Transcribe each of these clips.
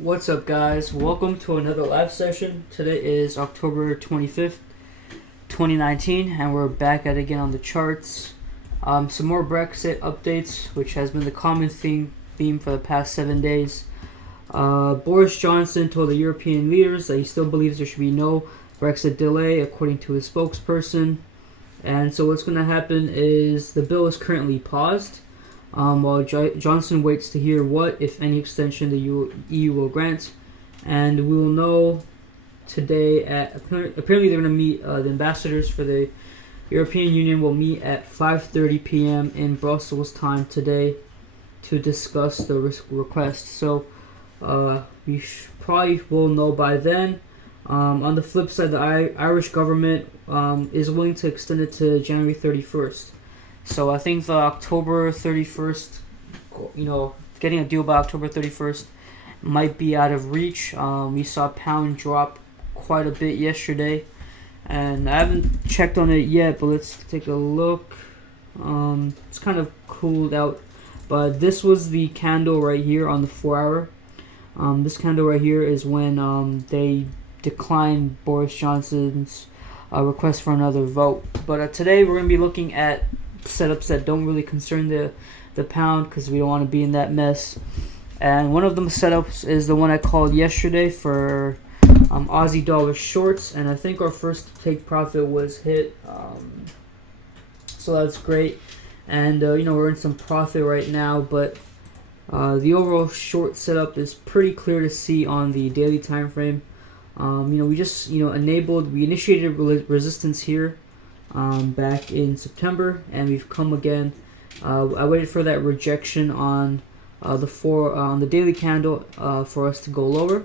What's up, guys? Welcome to another live session. Today is October 25th, 2019, and we're back at it again on the charts. Some more Brexit updates, which has been the common theme for the past 7 days. Boris Johnson told the European leaders that he still believes there should be no Brexit delay, according to his spokesperson. And so what's going to happen is the bill is currently paused. While Johnson waits to hear what, if any, extension the EU will grant. And we will know today apparently they're going to meet, the ambassadors for the European Union will meet at 5:30 p.m. in Brussels time today to discuss the request. So we probably will know by then. On the flip side, the Irish government is willing to extend it to January 31st. So I think the October 31st, getting a deal by October 31st might be out of reach. We saw pound drop quite a bit yesterday, and I haven't checked on it yet, but let's take a look. It's kind of cooled out, but this was the candle right here on the 4 hour. This candle right here is when they declined Boris Johnson's request for another vote. But today we're going to be looking at setups that don't really concern the pound, because we don't want to be in that mess. And one of them setups is the one I called yesterday for Aussie dollar shorts, and I think our first take profit was hit, so that's great. And we're in some profit right now, but the overall short setup is pretty clear to see on the daily time frame. We just we initiated resistance here back in September, and we've come again. I waited for that rejection on the daily candle for us to go lower,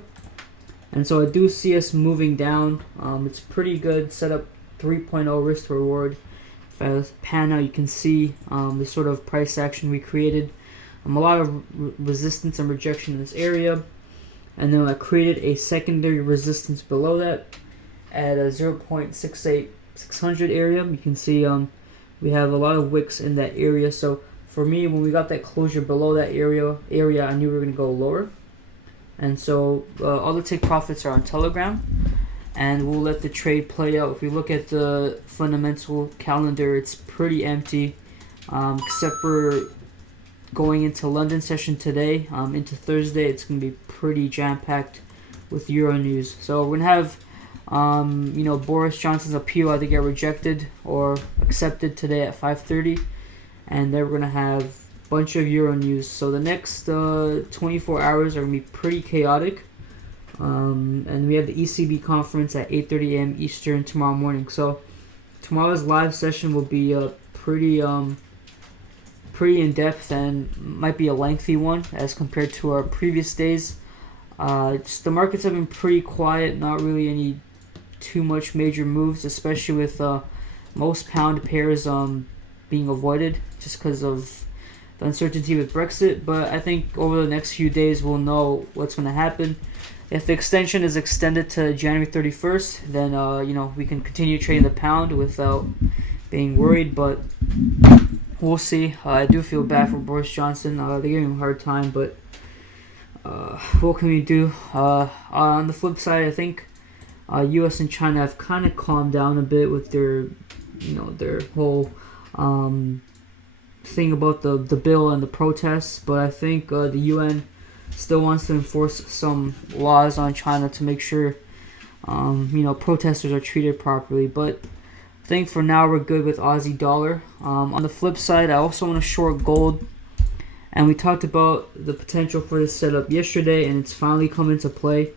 and so I do see us moving down. It's pretty good setup, 3.0 risk to reward. If I pan out, you can see the sort of price action we created. A lot of resistance and rejection in this area, and then I created a secondary resistance below that at a 0.600 area. You can see we have a lot of wicks in that area. So for me, when we got that closure below that area, I knew we were going to go lower. And so all the take profits are on Telegram, and we'll let the trade play out. If we look at the fundamental calendar, it's pretty empty, except for going into London session today, into Thursday. It's going to be pretty jam-packed with Euro news. So we're going to have Boris Johnson's appeal either get rejected or accepted today at 5:30, and then we're gonna have a bunch of Euro news. So the next 24 hours are gonna be pretty chaotic, and we have the ECB conference at 8:30 a.m. Eastern tomorrow morning. So tomorrow's live session will be pretty in depth, and might be a lengthy one as compared to our previous days. The markets have been pretty quiet, not really any too much major moves, especially with most pound pairs being avoided just because of the uncertainty with Brexit. But I think over the next few days we'll know what's going to happen. If the extension is extended to January 31st, then we can continue trading the pound without being worried. But we'll see. I do feel bad for Boris Johnson. They're giving him a hard time, but what can we do? On the flip side, I think U.S. and China have kind of calmed down a bit with their whole thing about the bill and the protests. But I think the UN still wants to enforce some laws on China to make sure protesters are treated properly. But I think for now we're good with Aussie dollar. On the flip side, I also want to short gold. And we talked about the potential for this setup yesterday, and it's finally come into play.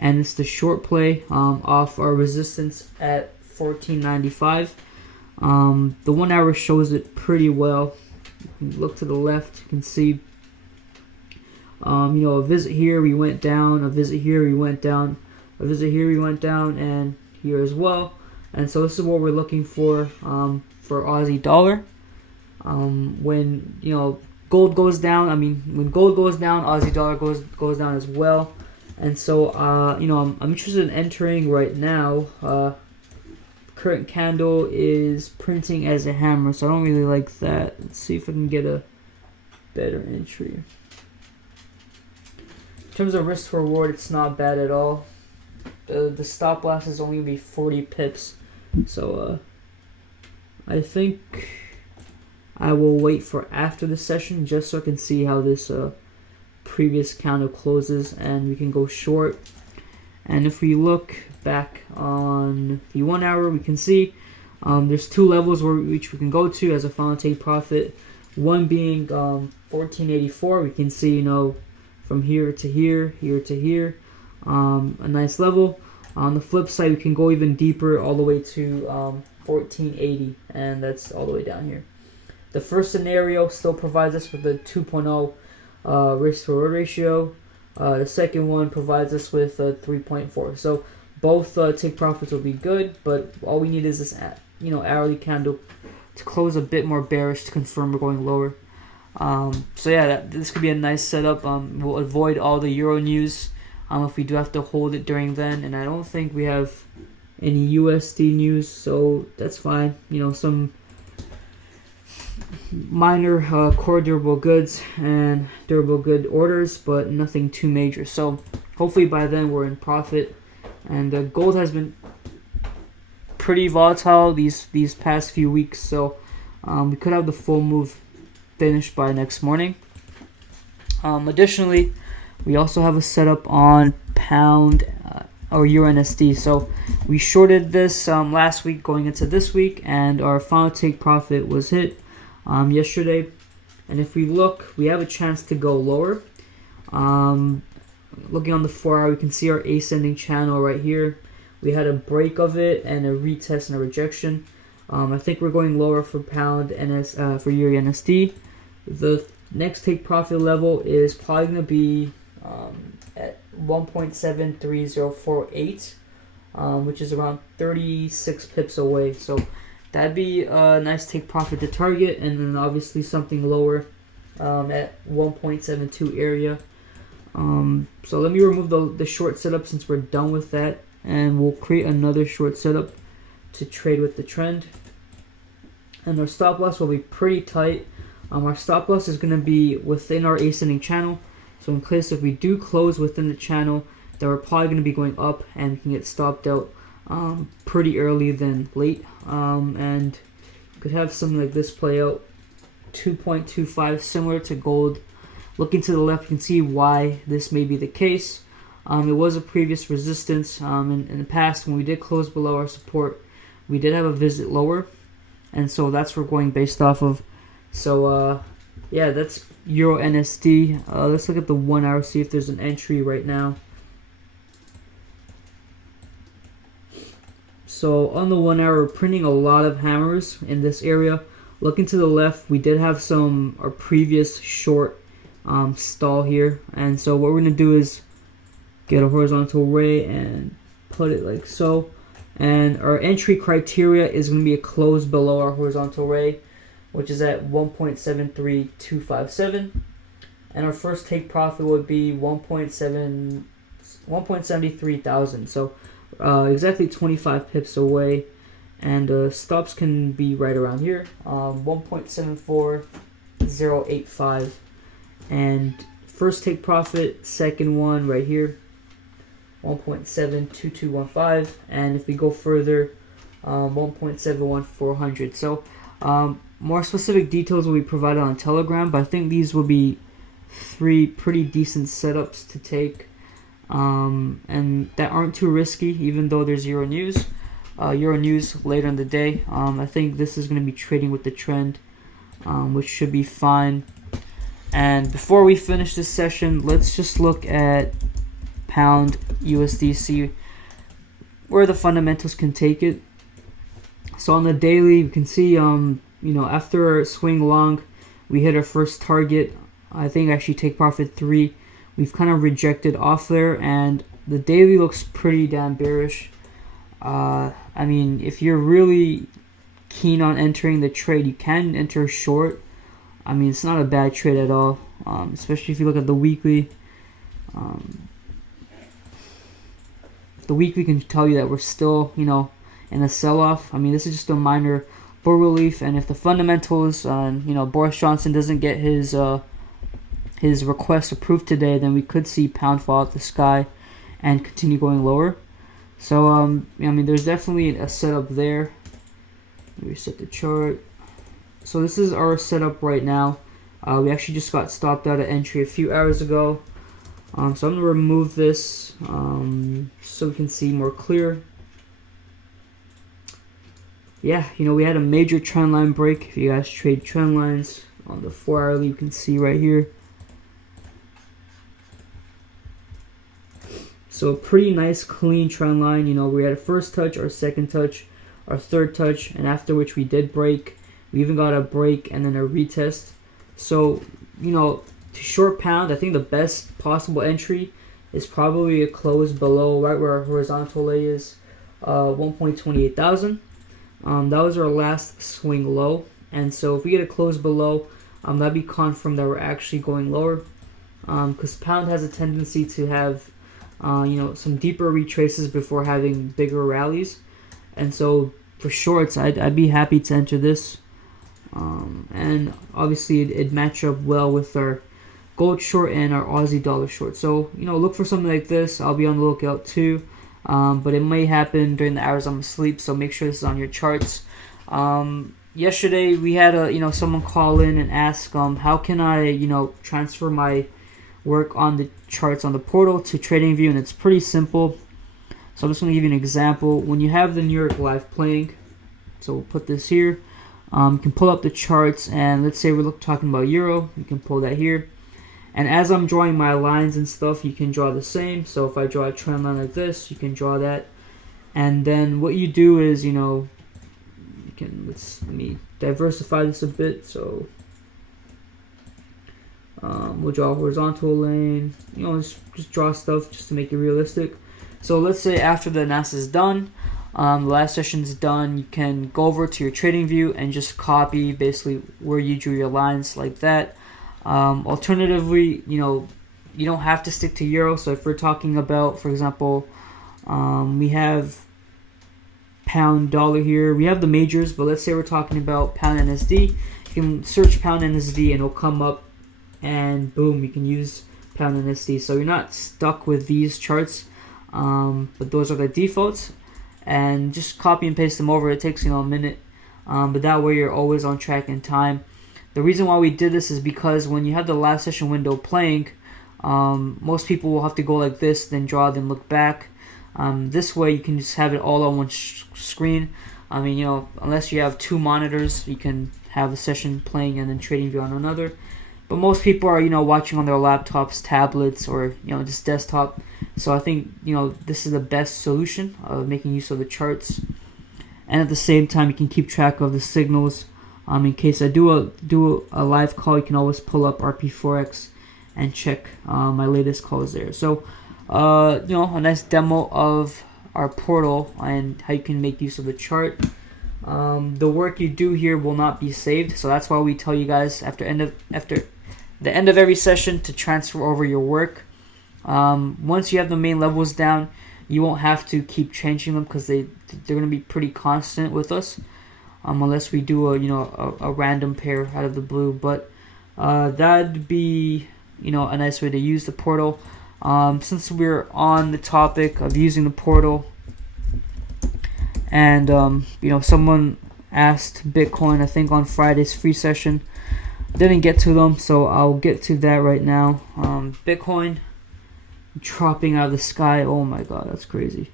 And it's the short play off our resistance at 14.95. The 1 hour shows it pretty well. You can look to the left, you can see a visit here, we went down, a visit here, we went down, a visit here, we went down, and here as well. And so this is what we're looking for Aussie dollar. When gold goes down, when gold goes down, Aussie dollar goes down as well. And so, I'm interested in entering right now. Current candle is printing as a hammer, so I don't really like that. Let's see if I can get a better entry. terms of risk to reward, it's not bad at all. The stop loss is only going to be 40 pips. So I think I will wait for after the session just so I can see how this previous candle closes, and we can go short. And if we look back on the 1 hour, we can see there's two levels which we can go to as a final take profit. One being 1484. We can see, from here to here, here to here, a nice level. On the flip side, we can go even deeper all the way to 1480, and that's all the way down here. The first scenario still provides us with a 2.0 risk to reward ratio. The second one provides us with a 3.4. So both take profits will be good, but all we need is this hourly candle to close a bit more bearish to confirm we're going lower. So yeah, this could be a nice setup. We'll avoid all the Euro news if we do have to hold it during then, and I don't think we have any USD news, so that's fine. Some minor core durable goods and durable good orders, but nothing too major. So hopefully by then we're in profit. And gold has been pretty volatile these past few weeks, so we could have the full move finished by next morning. Additionally, we also have a setup on pound or Eurnzd. So we shorted this last week going into this week, and our final take profit was hit yesterday. And if we look, we have a chance to go lower. Looking on the 4 hour, we can see our ascending channel right here. We had a break of it and a retest and a rejection. I think we're going lower for pound and for Eurnzd. The next take profit level is probably going to be at 1.73048, which is around 36 pips away. So that'd be a nice take profit to target, and then obviously something lower at 1.72 area. So let me remove the short setup since we're done with that, and we'll create another short setup to trade with the trend. And our stop loss will be pretty tight. Our stop loss is going to be within our ascending channel. So in case if we do close within the channel, then we're probably going to be going up and we can get stopped out pretty early than late. And you could have something like this play out, 2.25, similar to gold. Looking to the left, you can see why this may be the case. It was a previous resistance. In the past, when we did close below our support, we did have a visit lower. And so that's what we're going based off of. So yeah, that's Eurnzd. Let's look at the 1 hour, see if there's an entry right now. So on the 1 hour, we're printing a lot of hammers in this area. Looking to the left, we did have our previous short stall here. And so what we're going to do is get a horizontal ray and put it like so. And our entry criteria is going to be a close below our horizontal ray, which is at 1.73257, and our first take profit would be 1.73,000. So exactly 25 pips away, and stops can be right around here, 1.74085, and first take profit, second one right here, 1.72215, and if we go further, 1.71400. So more specific details will be provided on Telegram, but I think these will be 3 pretty decent setups to take, and that aren't too risky, even though there's Euro news. Euro news later in the day. I think this is going to be trading with the trend, which should be fine. And before we finish this session, let's just look at pound USD, see where the fundamentals can take it. So on the daily, you can see after our swing long, we hit our first target. I think actually take profit 3. We've kind of rejected off there, and the daily looks pretty damn bearish. I mean, if you're really keen on entering the trade, you can enter short. I mean, it's not a bad trade at all, especially if you look at the weekly. The weekly can tell you that we're still, in a sell-off. I mean, this is just a minor bull relief, and if the fundamentals, Boris Johnson doesn't get his his request approved today, then we could see pound fall out the sky and continue going lower. So I mean, there's definitely a setup there. Let me reset the chart. So this is our setup right now. We actually just got stopped out at entry a few hours ago. So I'm going to remove this so we can see more clear. Yeah, we had a major trend line break. If you guys trade trend lines on the 4-hourly, you can see right here. So a pretty nice clean trend line. We had a first touch, our second touch, our third touch, and after which we did break. We even got a break and then a retest. So, to short pound, I think the best possible entry is probably a close below right where our horizontal lay is, 1.28 thousand. That was our last swing low. And so if we get a close below, that'd be confirmed that we're actually going lower. Because pound has a tendency to have, some deeper retraces before having bigger rallies. And so for shorts, I'd be happy to enter this. And obviously it'd match up well with our gold short and our Aussie dollar short. So, look for something like this. I'll be on the lookout too. But it may happen during the hours I'm asleep, so make sure this is on your charts. Yesterday we had someone call in and ask how can I transfer my work on the charts on the portal to TradingView, and it's pretty simple. So I'm just going to give you an example. When you have the New York Live playing, so we'll put this here. You can pull up the charts, and let's say we're talking about Euro. You can pull that here. And as I'm drawing my lines and stuff, you can draw the same. So if I draw a trend line like this, you can draw that. And then what you do is, you can, let me diversify this a bit. So we'll draw a horizontal lane. Just draw stuff just to make it realistic. So let's say after the analysis is done, the last session's done, you can go over to your TradingView and just copy basically where you drew your lines like that. Alternatively, you don't have to stick to Euro. So if we're talking about, for example, we have pound dollar here. We have the majors, but let's say we're talking about pound NSD. You can search pound NSD and it'll come up, and boom, you can use pound NSD. So you're not stuck with these charts, but those are the defaults. And just copy and paste them over. It takes a minute, but that way you're always on track in time. The reason why we did this is because when you have the last session window playing, most people will have to go like this, then draw, then look back. This way you can just have it all on one screen. I mean, unless you have two monitors, you can have a session playing and then TradingView on another. But most people are, watching on their laptops, tablets, or, just desktop. So I think, this is the best solution of making use of the charts. And at the same time, you can keep track of the signals. In case I do a live call, you can always pull up RP Forex and check my latest calls there. So, a nice demo of our portal and how you can make use of the chart. The work you do here will not be saved, so that's why we tell you guys after the end of every session to transfer over your work. Once you have the main levels down, you won't have to keep changing them because they're going to be pretty constant with us. Unless we do a random pair out of the blue, but that'd be a nice way to use the portal. Since we're on the topic of using the portal, and someone asked Bitcoin, I think on Friday's free session, didn't get to them, so I'll get to that right now. Bitcoin dropping out of the sky. Oh my god, that's crazy.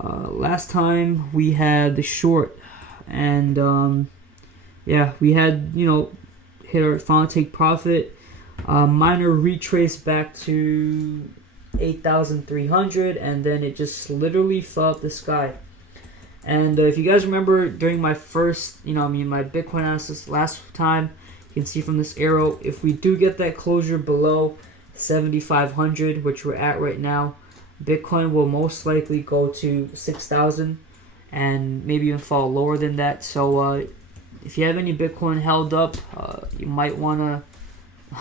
Last time we had the short. And we had hit our final take profit, minor retrace back to 8,300, and then it just literally fell out the sky. And if you guys remember during my first my Bitcoin analysis last time, you can see from this arrow, if we do get that closure below 7,500, which we're at right now, Bitcoin will most likely go to 6,000. And maybe even fall lower than that. So if you have any Bitcoin held up, you might want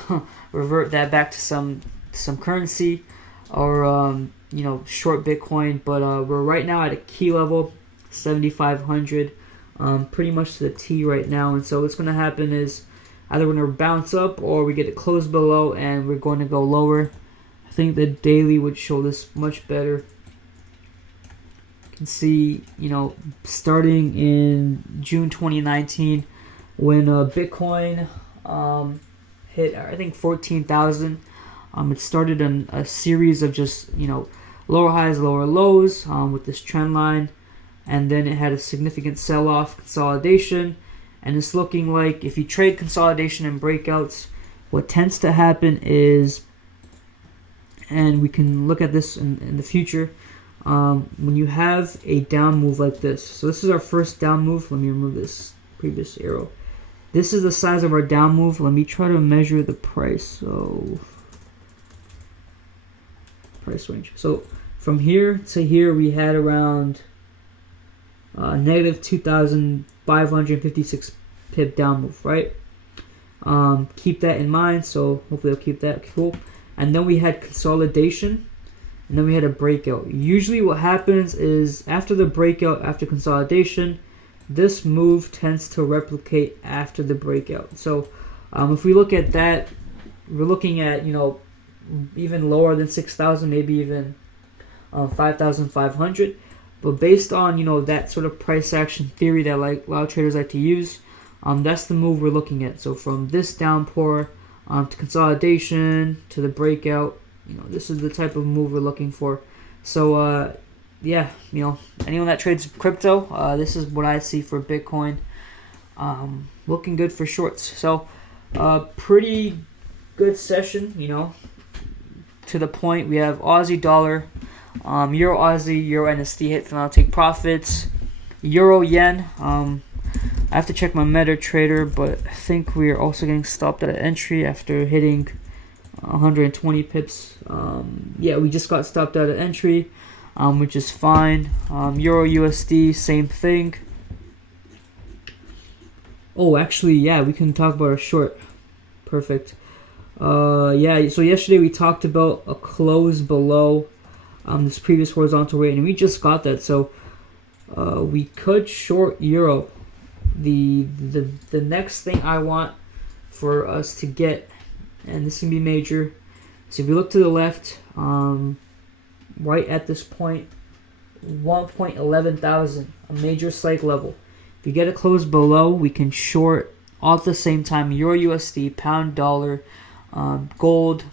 to revert that back to some currency, or short Bitcoin. But we're right now at a key level, 7,500, pretty much to the T right now. And so what's going to happen is either we're going to bounce up or we get it closed below and we're going to go lower. I think the daily would show this much better. You can see, starting in June 2019 when Bitcoin hit, I think, 14,000. It started a series of just, lower highs, lower lows with this trend line. And then it had a significant sell-off, consolidation. And it's looking like if you trade consolidation and breakouts, what tends to happen is, and we can look at this in the future, when you have a down move like this. So this is our first down move. Let me remove this previous arrow. This is the size of our down move. Let me try to measure the price. So price range. So from here to here, we had around negative 2,556 pip down move, right? Keep that in mind. So hopefully I'll keep that cool. And then we had consolidation, and then we had a breakout. Usually what happens is after the breakout, after consolidation, this move tends to replicate after the breakout. So if we look at that, we're looking at, even lower than 6,000, maybe even 5,500. But based on, that sort of price action theory that a lot of traders like to use, that's the move we're looking at. So from this downpour to consolidation to the breakout, this is the type of move we're looking for. So yeah, anyone that trades crypto, this is what I see for Bitcoin. Looking good for shorts. So pretty good session, to the point. We have Aussie dollar, Euro Aussie, Euro NSD hit, and I'll take profits. Euro yen, I have to check my MetaTrader, but I think we are also getting stopped at an entry after hitting 120 pips. Yeah, we just got stopped at an entry, which is fine. Euro USD, same thing. Oh, actually, yeah, we can talk about a short. Perfect. Yeah, so yesterday we talked about a close below this previous horizontal rate, and we just got that. So we could short Euro. The next thing I want for us to get, and this can be major, so if you look to the left, right at this point, 1.11 thousand, a major strike level. If you get it closed below, we can short all at the same time Euro USD, pound dollar, gold,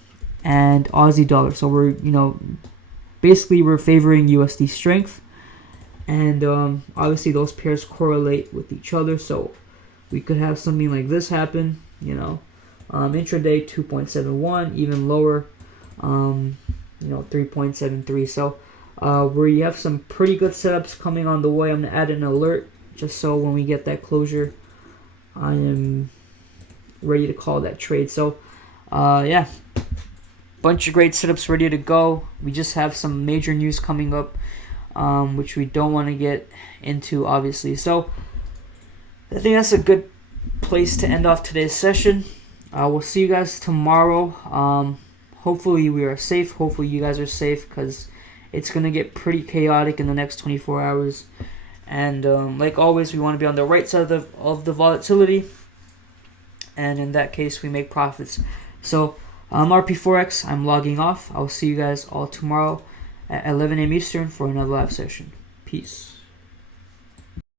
and Aussie dollar. So we're basically we're favoring USD strength. And obviously those pairs correlate with each other, so we could have something like this happen, intraday 2.71, even lower, 3.73. So where you have some pretty good setups coming on the way. I'm gonna add an alert just so when we get that closure, I am ready to call that trade. So yeah, bunch of great setups ready to go. We just have some major news coming up, which we don't want to get into, obviously. So I think that's a good place to end off today's session. We'll see you guys tomorrow. Hopefully we are safe. Hopefully you guys are safe, because it's going to get pretty chaotic in the next 24 hours. And like always, we want to be on the right side of the volatility. And in that case, we make profits. So RP Forex, I'm logging off. I'll see you guys all tomorrow at 11 a.m. Eastern for another live session. Peace.